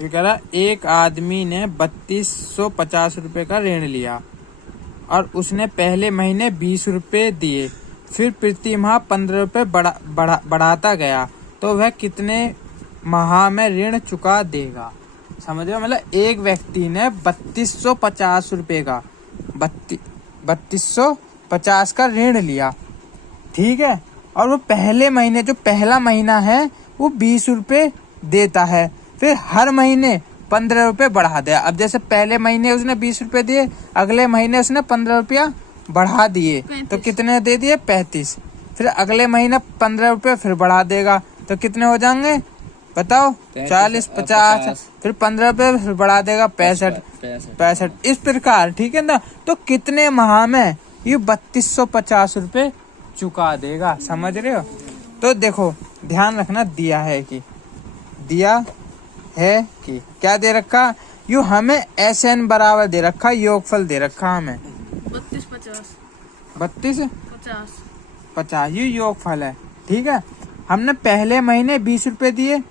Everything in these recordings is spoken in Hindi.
ये कह रहा एक आदमी ने 3250 रुपए का ऋण लिया और उसने पहले महीने 20 रुपए दिए, फिर प्रति माह 15 रुपए बढ़ाता गया, तो वह कितने माह में ऋण चुका देगा। समझ रहे हो, मतलब एक व्यक्ति ने 3250 रुपए का 3250 का ऋण लिया, ठीक है, और वो पहले महीने जो पहला महीना है वो 20 रुपए देता है, फिर हर महीने 15 रुपए बढ़ा दिया। अब जैसे पहले महीने उसने 20 रुपए दिए, अगले महीने उसने 15 रुपया बढ़ा दिए, तो कितने दे दिए 35। फिर अगले महीने 15 रुपए फिर बढ़ा देगा, तो कितने हो जाएंगे बताओ 40 50, फिर 15 रुपए फिर बढ़ा देगा 65। इस प्रकार, ठीक है ना। तो कितने माह में ये 3250 रुपए चुका देगा, समझ रहे हो। तो देखो ध्यान रखना, दिया है कि क्या दे रखा, यू हमें SN बराबर दे रखा, योगफल दे रखा हमें 32 50 ये योगफल है, ठीक है। हमने पहले महीने 20 रुपए दिए,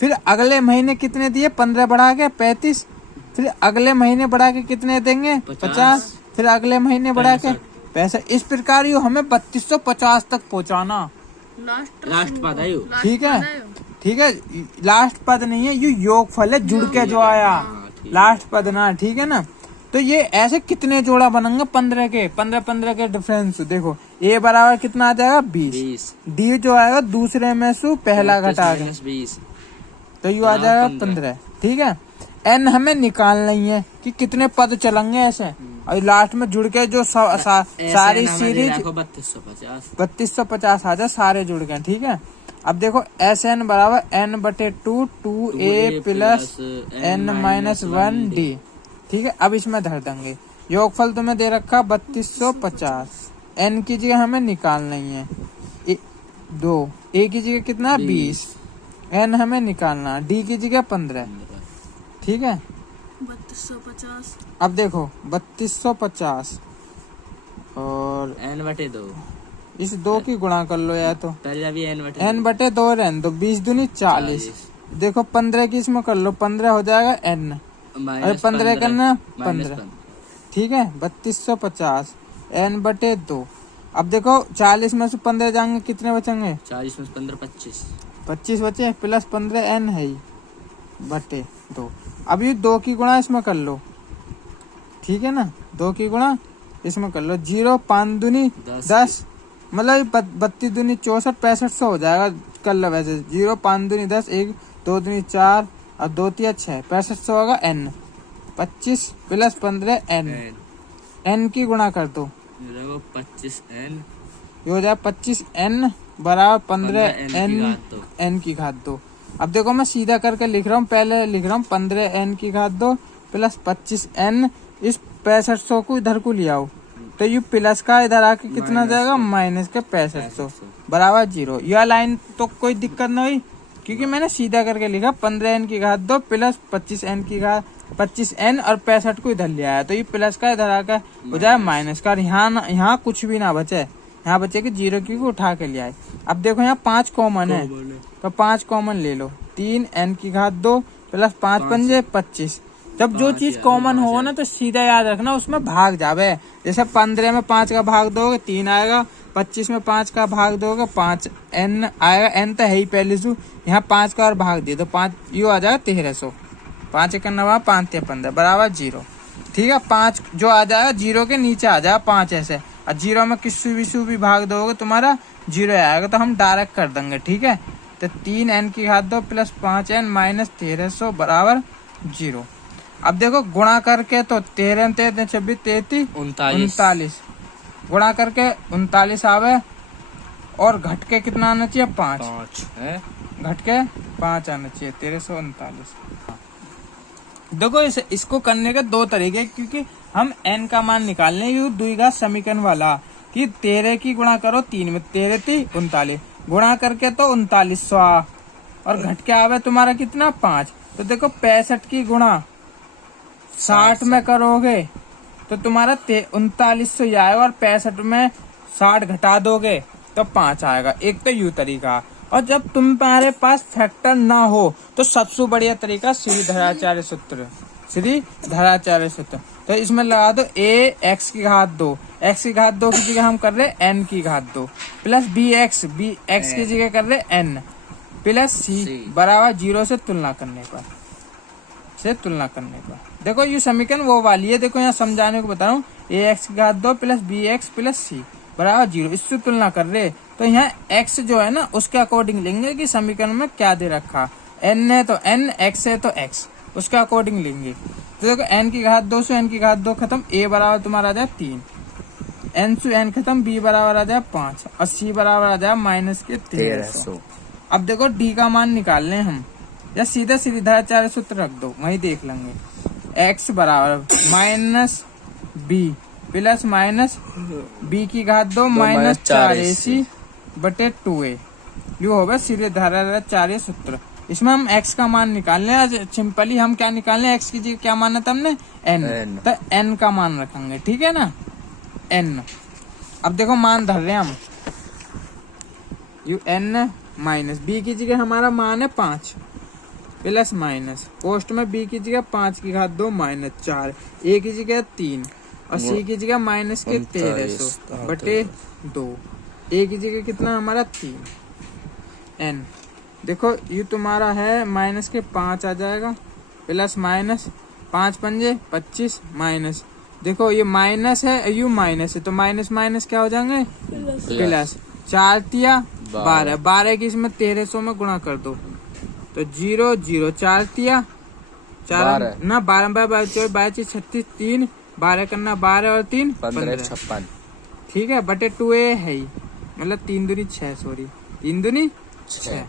फिर अगले महीने कितने दिए 15 बढ़ा के 35, फिर अगले महीने बढ़ा के कितने देंगे 50, फिर अगले महीने बढ़ा के 65। इस प्रकार यू हमें 3250 तक पहुँचाना। लास्ट पद है, ठीक है, लास्ट पद नहीं है, ये योगफल है, जुड़ के जो आया लास्ट पद ना, ठीक है ना। तो ये ऐसे कितने जोड़ा बनेंगे 15 के 15 के डिफरेंस देखो, A बराबर कितना आ जाएगा 20, D जो आएगा दूसरे में से पहला घटा के 20, तो यू आ जाएगा 15, ठीक है। N हमें निकालना ही है कि कितने पद चलेंगे ऐसे, और लास्ट में जुड़ के जो सारी सीरीज 3250 आ जाए, सारे जुड़ गए, ठीक है। अब देखो SN बराबर N/2 2A प्लस N-1D, ठीक है। अब इसमें धर देंगे, योगफल तुम्हें दे रखा 3250, N की जगह हमें निकालना ही है 2, A की जगह कितना 20, N हमें निकालना, D की जगह 15, ठीक है 3250। अब देखो 3250 और N/2, इस 2 की गुणा कर लो यार, तो N/2 रहने दो, 20 दूनी 40, देखो 15 की इसमें कर लो, 15 हो जाएगा N, और 15 करना 15, ठीक है 3250 N/2। अब देखो 40 में से 15 जाएंगे, कितने बचेंगे 40 में 15 25 बचे, प्लस 15 N है बटे 2। अब ये 2 की गुणा इसमें कर लो, ठीक है ना, 2 की गुणा इसमें कर लो, 0 5 दूनी 10, मतलब 32 दूनी 64 6500 हो जाएगा, कर लो वैसे, 0 5 दूनी 10, 1 2 दूनी 4 और 2 3 6 6500 होगा N, 25 प्लस 15 N की गुणा कर दो, 25N, ये हो जाए 25N बराबर 15 N की घात 2। अब देखो मैं सीधा करके लिख रहा हूँ, पहले लिख रहा हूँ 15N की घात 2 प्लस 25N, इस 6500 को इधर को ले आओ, तो ये प्लस का इधर आके कितना जाएगा माइनस के 6500 बराबर 0। यह लाइन तो कोई दिक्कत नहीं हुई, क्योंकि मैंने सीधा करके लिखा 15N की घात 2 प्लस 25N और 65 को इधर ले आया, तो ये प्लस का इधर आकर हो जाए माइनस का, यहाँ कुछ भी ना बचे, यहाँ बचे कि 0 की को उठा के ले आए। अब देखो यहाँ 5 कॉमन है, तो 5 कॉमन ले लो, 3N की घात 2 प्लस 5 पंजे 25। जब जो चीज कॉमन हो ना तो सीधा याद रखना उसमें भाग जावे, जैसे 15 में 5 का भाग दोगे 3 आएगा, 25 में 5 का भाग दोगे 5 N आएगा, N तो है ही पहले से, यहाँ 5 का और भाग दिए तो 5 यू आ जाएगा 1300, 5 1 9 5 3 15 बराबर 0, ठीक है। 5 जो आ जाएगा 0 के नीचे आ जाएगा 5 ऐसे, और 0 में किसी भी भाग दोगे तुम्हारा 0 आएगा, तो हम डायरेक्ट कर देंगे, ठीक है। तो 3N की घात 2 प्लस 5N माइनस 1300 बराबर 0। अब देखो गुणा करके तो 13 13 26 33 39, गुणा करके 39 आवे, और घट के कितना आना चाहिए 5 घट के 5 आना चाहिए, 1339। देखो इसको करने के 2 तरीके, क्योंकि हम N का मान निकालने यू द्विघात समीकरण वाला, कि 13 की गुणा करो 3 में, 13 3 39, गुणा करके तो 3900 और घट के आवे तुम्हारा कितना 5। तो देखो 65 की गुणा 60 में करोगे तो तुम्हारा 3900 आएगा, और 65 में 60 घटा दोगे तो 5 आएगा। एक तो यू तरीका, और जब तुम्हारे पास फैक्टर ना हो तो सबसे बढ़िया तरीका श्रीधराचार्य सूत्र, श्रीधराचार्य सूत्र। तो इसमें लगा दो a x की घात 2, x की घात 2 की जगह हम कर रहे n की घात 2 प्लस bx की जगह कर रहे n प्लस c बराबर 0 से तुलना करने पर, देखो ये समीकरण वो वाली है। देखो यहाँ समझाने को बता रहा हूँ, ax की घात 2 प्लस bx प्लस c बराबर 0, इससे तुलना कर रहे। तो यहाँ x जो है ना उसके अकॉर्डिंग लेंगे कि समीकरण में क्या दे रखा, n है तो n, x है तो x, उसके अकॉर्डिंग लेंगे। तो देखो n की घात 2 से n की घात 2 खत्म, a बराबर तुम्हारा आ जाए 3, n से n खत्म, b बराबर आ जाए 5 और c बराबर आ जाए माइनस के 1300। अब देखो d का मान निकाल लें हम, या सीधा श्रीधराचार्य सूत्र रख दो, वही देख लेंगे। x बराबर minus b plus minus b की घात 2 माइनस 4ac बटे 2a, यो होगा श्रीधराचार्य सूत्र। इसमें हम x का मान निकालने, आज सिंपली हम क्या निकालने, x की जगह क्या माना था हमने n, तो n का मान रखेंगे, ठीक है ना, n। अब देखो मान धर रहे हैं हम, यू n माइनस b की जगह हमारा मान है 5 प्लस माइनस पोस्ट में b की जगह 5 की घात 2 माइनस 4, a की जगह 3 और c की जगह माइनस के 1300 बटे 2, a की जगह कितना हमारा 3 n। देखो ये तुम्हारा है माइनस के 5 आ जाएगा प्लस माइनस 5 पंजे 25 माइनस, देखो ये माइनस है यू माइनस है तो माइनस माइनस क्या हो जाएंगे प्लस, 4 तिया 12, 12 की इसमें 1300 में गुणा कर दो तो 0 0, 4 तिया 4 ना 12 बाय 22 36, 3 12 करना 12 और 3 15 56, ठीक है, बटे 2a है ही, मतलब 3 दूनी 6, सॉरी 3 दूनी 6,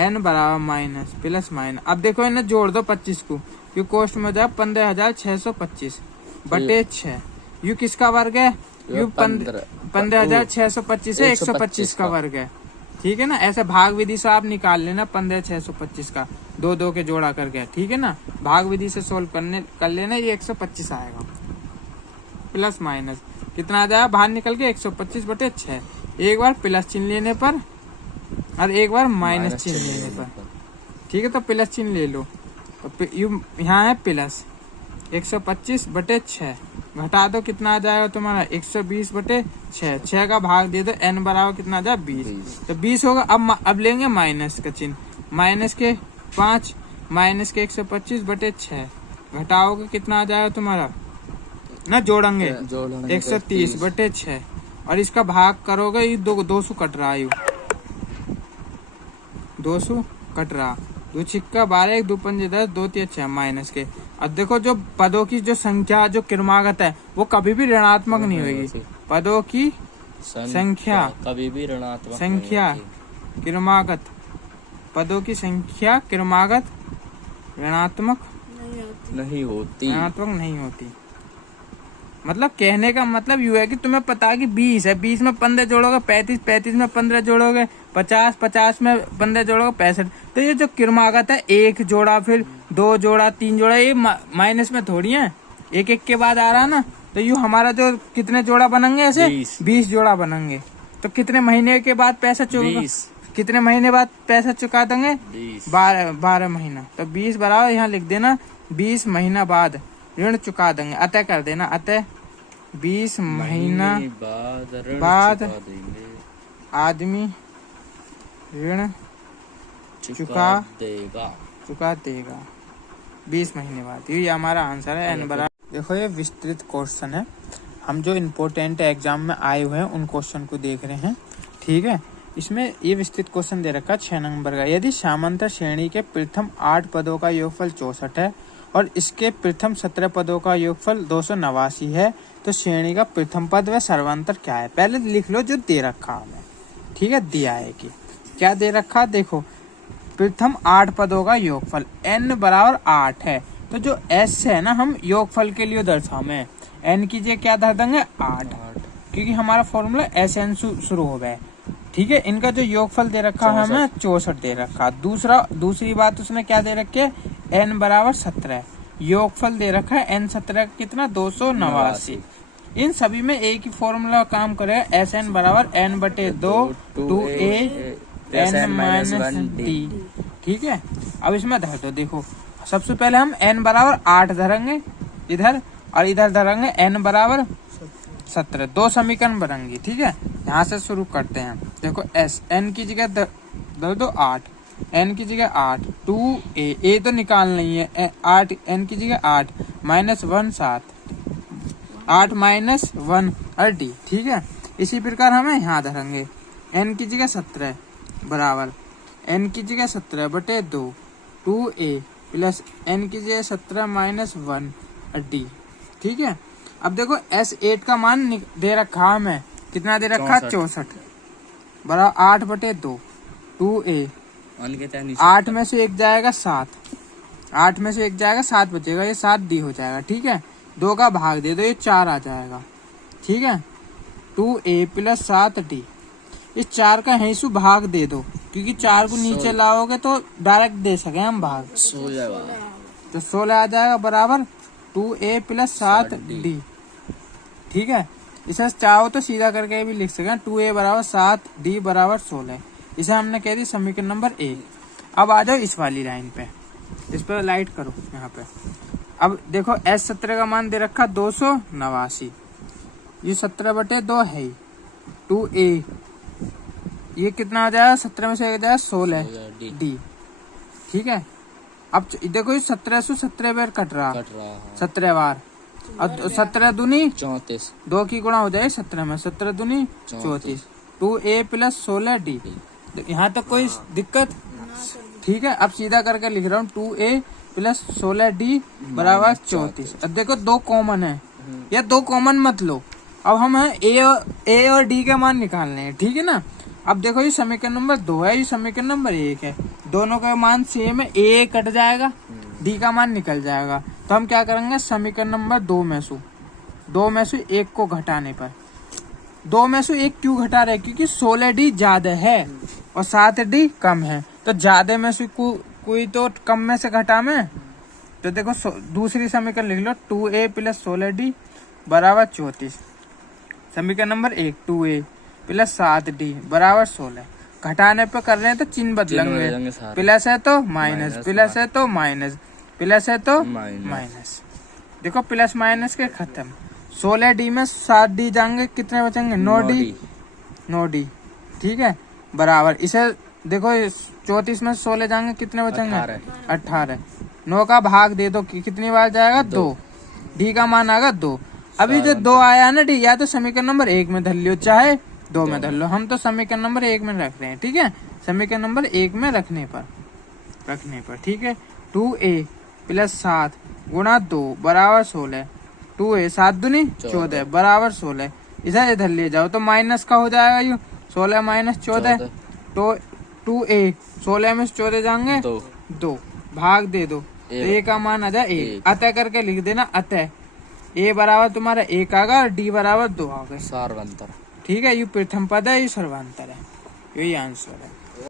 n बराबर माइनस प्लस माइनस। अब देखो इन्हें जोड़ दो 25 को, यू कोष्ट में जाए 15,625 बटे 6, यू किसका वर्ग है, यू 15,625 है 125 का वर्ग है, ठीक है ना। ऐसे भाग विधि से आप निकाल लेना 15,625 का, 2 2 के जोड़ा करके, ठीक है ना, भाग विधि से सोल्व कर लेना, ये 125 आएगा प्लस माइनस कितना आ जाएगा, बाहर निकल के 125 बटे 6, एक बार प्लस चिन्ह लेने पर और एक बार माइनस चिन्ह लेने पर, ठीक है। तो प्लस चिन्ह ले लो, यहाँ है प्लस 125 बटे 6, घटा दो कितना आ जाएगा तुम्हारा 120 बटे 6, 6 का भाग दे दो, n बराबर कितना आ जाए 20, तो 20 होगा। अब लेंगे माइनस का चिन्ह, माइनस के 5 माइनस के 125 बटे 6, घटाओगे कितना आ जाएगा तुम्हारा ना, जोड़ेंगे 130 बटे 6 और इसका भाग करोगे, ये 200 कट रहा है, 200 कट रहा, 2 छिक्का 12, 1 2 पंजे 10, 2 3 6 माइनस के। अब देखो जो पदों की जो संख्या जो क्रमागत है वो कभी भी ऋणात्मक नहीं होगी, पदों की संख्या कभी भी ऋणात्मक संख्या क्रमागत, पदों की संख्या क्रमागत ऋणात्मक नहीं होती, ऋणात्मक नहीं होती। मतलब कहने का मतलब यू है कि तुम्हें पता है कि 20 है, 20 में 15 जोड़ोगे 35, 35 में 15 जोड़ोगे 50, 50 में 15 जोड़ोगे 65। तो ये जो क्रमागत है, 1 जोड़ा फिर 2 जोड़ा 3 जोड़ा, ये माइनस में थोड़ी है, एक एक के बाद आ रहा है ना। तो यू हमारा जो कितने जोड़ा बनेंगे, ऐसे 20 जोड़ा बनेंगे। तो कितने महीने के बाद पैसा चुका, कितने महीने बाद पैसा चुका देंगे, 12 महीना। तो 20 बराबर यहाँ लिख देना 20 महीना बाद ऋण चुका देंगे, अतः कर देना, अतः 20 महीना बाद आदमी ऋण चुका देगा 20 महीने बाद। ये हमारा आंसर है n बराबर। देखो ये विस्तृत क्वेश्चन है, हम जो इम्पोर्टेंट एग्जाम में आए हुए हैं उन क्वेश्चन को देख रहे हैं, ठीक है। इसमें ये विस्तृत क्वेश्चन दे रखा 6 नंबर का, यदि समांतर श्रेणी के प्रथम 8 पदों का योगफल 64 है और इसके प्रथम 17 पदों का योगफल 289 है तो श्रेणी का प्रथम पद व सर्वांतर क्या है। पहले लिख लो जो दे रखा हमें, ठीक है, दिया है कि क्या दे रखा, देखो प्रथम 8 पदों का योगफल n बराबर 8 है, तो जो s है ना हम योगफल के लिए दर्शावे, n की जगह क्या धर देंगे 8, क्योंकि हमारा फॉर्मूला SN शुरू हो गया, ठीक है। इनका जो योगफल दे रखा है हमें 64 दे रखा। दूसरी बात उसने क्या दे रखी है, n बराबर 17, योगफल दे रखा है n 17 कितना 289। इन सभी में एक ही फॉर्मूला काम करेगा, SN बराबर n बटे 2 2a plus n n minus minus 1 D. D. ठीक है, अब इसमें धर दो। देखो सबसे पहले हम n बराबर 8 धरेंगे इधर, और इधर धरेंगे n बराबर 17। दो समीकरण बनेंगे। ठीक है, यहाँ से शुरू करते हैं। देखो s n की जगह धर दो 8, n की जगह 8, 2a तो निकालना ही है, 8 n की जगह 8 माइनस 1 7, 8 माइनस 1 और डी। ठीक है, इसी प्रकार हमें यहाँ धरेंगे n की जगह 17 बराबर n की जगह 17 बटे 2, 2a प्लस n की जगह 17 माइनस 1 और डी। ठीक है, अब देखो S8 का मान दे रखा हमें, कितना दे रखा? 64 बराबर 8 बटे 2, 2a 8 में से 1 जाएगा 7, 8 में से 1 जाएगा 7 बचेगा, ये 7 डी हो जाएगा। ठीक है, 2 का भाग दे दो, ये 4 आ जाएगा। ठीक है, 2a प्लस 7 डी। इस 4 का हिस्सा भाग दे दो, क्योंकि 4 को नीचे लाओगे तो डायरेक्ट दे सके हम भाग, तो 16 आ जाएगा बराबर 2a प्लस 7 डी। ठीक है, इसे चाहो तो सीधा करके भी लिख सकें, 2a बराबर 7 डी बराबर 16। इसे हमने कह दी समीकरण नंबर 1। अब आ जाओ इस वाली लाइन पे, इस पर लाइट करो यहाँ पे। अब देखो S17 का मान दे रखा 289, ये 17 बटे 2 है, 2a ये कितना आ जाएगा? 17 में से 1 जाएगा 16 डी। ठीक है, अब देखो ये 17 से 17 बार कट रहा, 17 बार, और 17 दूनी 34, 2 की गुणा हो जाए 17 में, 17 दूनी 34, 2a प्लस 16 डी। यहाँ तक कोई दिक्कत? ठीक है, अब सीधा करके लिख रहा हूँ 2a प्लस 16 डी बराबर 34। अब देखो 2 कॉमन है, या 2 कॉमन मत लो, अब हम a और d के मान निकालने हैं। ठीक है ना, अब देखो ये समीकरण नंबर 2 है, ये समीकरण नंबर 1 है, दोनों का मान सेम है, a कट जाएगा, d का मान निकल जाएगा। तो हम क्या करेंगे, समीकरण नंबर 2 में से 1 को घटाने पर, 2 में से 1 क्यों घटा रहे? क्योंकि 16 डी ज्यादा है और 7 डी कम है, तो ज्यादा में से कोई तो कम में से घटा में। तो देखो दूसरी समीकरण लिख लो, 2a प्लस 16 डी बराबर 34। समीकरण नंबर 1 2a प्लस 7 डी बराबर 16। घटाने पे कर रहे हैं तो चिन्ह बदलेंगे, प्लस है तो माइनस, प्लस है तो माइनस, प्लस है तो माइनस। देखो प्लस माइनस के खत्म। 16 डी में 7 डी जाएंगे, कितने बचेंगे? 9 डी। ठीक है, बराबर इसे देखो 34 में 16 जाएंगे, कितने बचेंगे? 18। 9 का भाग दे दो, कितनी बार जाएगा? 2। डी का मान आएगा 2। अभी जो 2 आया ना डी, या तो समीकरण नंबर 1 में धर लियो, चाहे 2 में धर लो, हम तो समीकरण नंबर 1 में रख रहे हैं। ठीक है, समीकरण नंबर 1 में रखने पर ठीक है, 2a प्लस 7 गुणा 2 बराबर 16, 2a 7 दूनी 14 बराबर 16। इधर ले जाओ तो माइनस का हो जाएगा, यू 16 माइनस 14, तो 2a 16 में 14 जाएंगे 2, भाग दे दो, तो a का मान आ जाए 1। अतः करके लिख देना, अतः a बराबर तुम्हारा 1 आगा और d बराबर 2 आ गए। सार्वंतर। ठीक है, ये प्रथम पद है, ये सर्वांतर है, यही आंसर है।